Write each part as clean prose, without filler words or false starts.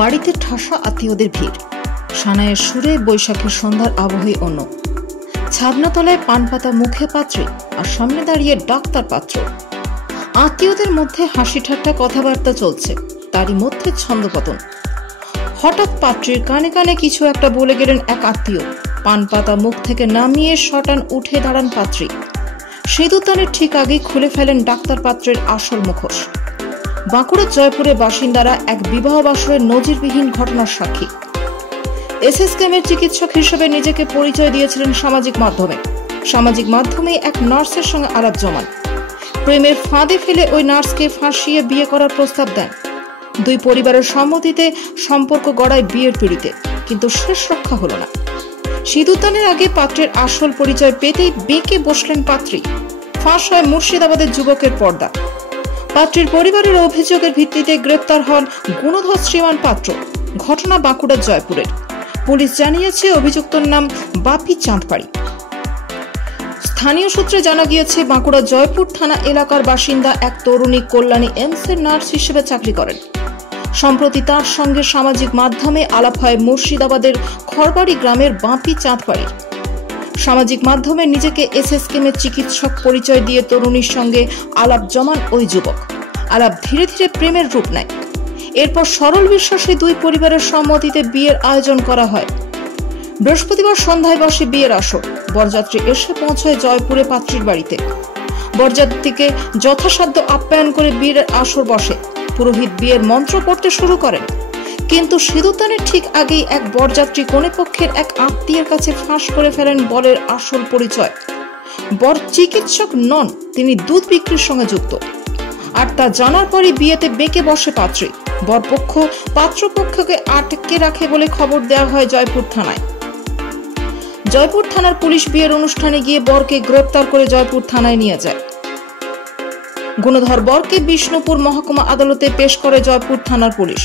বাড়িতে ঠাসা আত্মীয়দের ভিড়, সানায়ের সুরে বৈশাখের সন্ধ্যার আবহে অন্য। ছাদনাতলায় পান পাতা মুখে পাত্রী, আর সামনে দাঁড়িয়ে ডাক্তার পাত্র। আত্মীয়দের মধ্যে হাসি ঠাট্টা কথাবার্তা চলছে, তারই মধ্যে ছন্দপতন। হঠাৎ পাত্রীর কানে কানে কিছু একটা বলে গেলেন এক আত্মীয়। পান পাতা মুখ থেকে নামিয়ে শটান উঠে দাঁড়ান পাত্রী। সিঁদুরদানের ঠিক আগেই খুলে ফেলেন ডাক্তার পাত্রের আসল মুখোশ। বাঁকুড়ার জয়পুরের বাসিন্দারা এক বিবাহ বাসরের নজিরবিহীন ঘটনার সাক্ষী। এসএসকেএমের চিকিৎসক হিসেবে নিজেকে পরিচয় দিয়েছিলেন সামাজিক মাধ্যমে এক নার্সের সঙ্গে আলাপ জমান। প্রেমের ফাঁদে ফেলে ওই নার্সকে ফাঁসিয়ে বিয়ে করার প্রস্তাব দেন। দুই পরিবারের সম্মতিতে সম্পর্ক গড়ায় বিয়ের পিঁড়িতে, কিন্তু শেষ রক্ষা হলো না। সিঁদুরদানের আগে পাত্রের আসল পরিচয় পেতেই বেঁকে বসলেন পাত্রী। ফাঁস হয় মুর্শিদাবাদের যুবকের পর্দা। পাত্রীর পরিবারের অভিযোগের ভিত্তিতে গ্রেপ্তার হন গুণধর শ্রীমান পাত্র। ঘটনা বাঁকুড়ার জয়পুরের। পুলিশ জানিয়েছে অভিযুক্তর নাম বাপি চাঁদপাড়ি। স্থানীয় সূত্রে জানা গিয়েছে বাঁকুড়া জয়পুর থানা এলাকার বাসিন্দা এক তরুণী কল্যাণী এমসের নার্স হিসেবে চাকরি করেন। সম্প্রতি তার সঙ্গে সামাজিক মাধ্যমে আলাপ হয় মুর্শিদাবাদের খড়বাড়ি গ্রামের বাপি চাঁদপাড়ির। সামাজিক মাধ্যমে নিজেকে এসএসকেএমের চিকিৎসক পরিচয় দিয়ে তরুণীর সঙ্গে আলাপ জমান ওই যুবক। আলাপ ধীরে ধীরে প্রেমের রূপ নেয়। এরপর সরল বিশ্বাসী দুই পরিবারের সম্মতিতে বিয়ের আয়োজন করা হয়। বৃহস্পতিবার সন্ধ্যায় বসে বিয়ের আসর। বরযাত্রী এসে পৌঁছয় জয়পুরে পাত্রীর বাড়িতে। বরযাত্রীকে যথাসাধ্য আপ্যায়ন করে বিয়ের আসর বসে। পুরোহিত বিয়ের মন্ত্র পড়তে শুরু করেন, কিন্তু সিঁদুরদানের ঠিক আগেই এক বরযাত্রী কনেপক্ষের এক আত্মীয়ের কাছে ফাঁস করে ফেলেন বরের আসল পরিচয়। বর চিকিৎসক নন, তিনি দুধ বিক্রির সঙ্গে যুক্ত। আর তা জানার পরই বিয়েতে বেঁকে বসে পাত্রী। বরপক্ষ পাত্রপক্ষকে আটকে রাখে বলে খবর দেওয়া হয় জয়পুর থানায়। জয়পুর থানার পুলিশ বিয়ের অনুষ্ঠানে গিয়ে বরকে গ্রেপ্তার করে জয়পুর থানায় নিয়ে যায়। গুণধর বরকে বিষ্ণুপুর মহকুমা আদালতে পেশ করে জয়পুর থানার পুলিশ।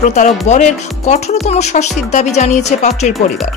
প্রতারক বরের কঠোরতম শাস্তির দাবি জানিয়েছে পাত্রীর পরিবার।